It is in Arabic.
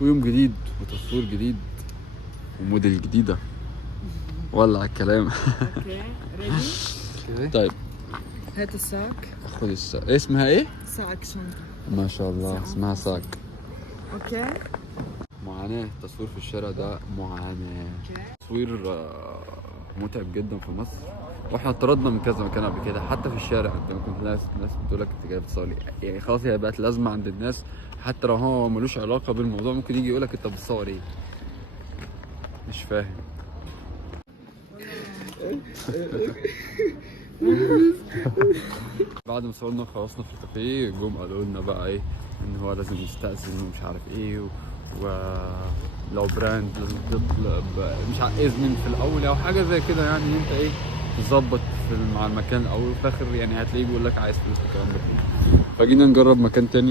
ويوم جديد وتصوير جديد وموديل جديدة. ولع الكلام. اوكي ريدي. طيب هات الساك. خد اسمها ايه؟ ساك شنطة. ما شاء الله اسمها ساك. اوكي. معاناة التصوير في الشارع ده معاناة. تصوير متعب جدا في مصر، واحنا طردنا من كذا مكان قبل كده. حتى في الشارع انت ممكن تلاقي ناس بتقول لك انت جاي بتصور ايه؟ يعني خلاص هي بقت لازمه عند الناس، حتى لو هو ملوش علاقه بالموضوع ممكن يجي يقول لك انت بتصور ايه؟ مش فاهم. بعد ما صورنا خلصنا في الكافيه جم قالوا لنا بقى ايه ان هو لازم يستأذن ومش عارف ايه ولو براند لازم تطلب مش عارف اذن في الاول او حاجه زي كده، يعني ان انت ايه تظبط مع المكان الاول، وفي الاخر يعني هتلاقيه بيقول لك عايز فلوس والكلام ده كله. فجينا نجرب مكان تاني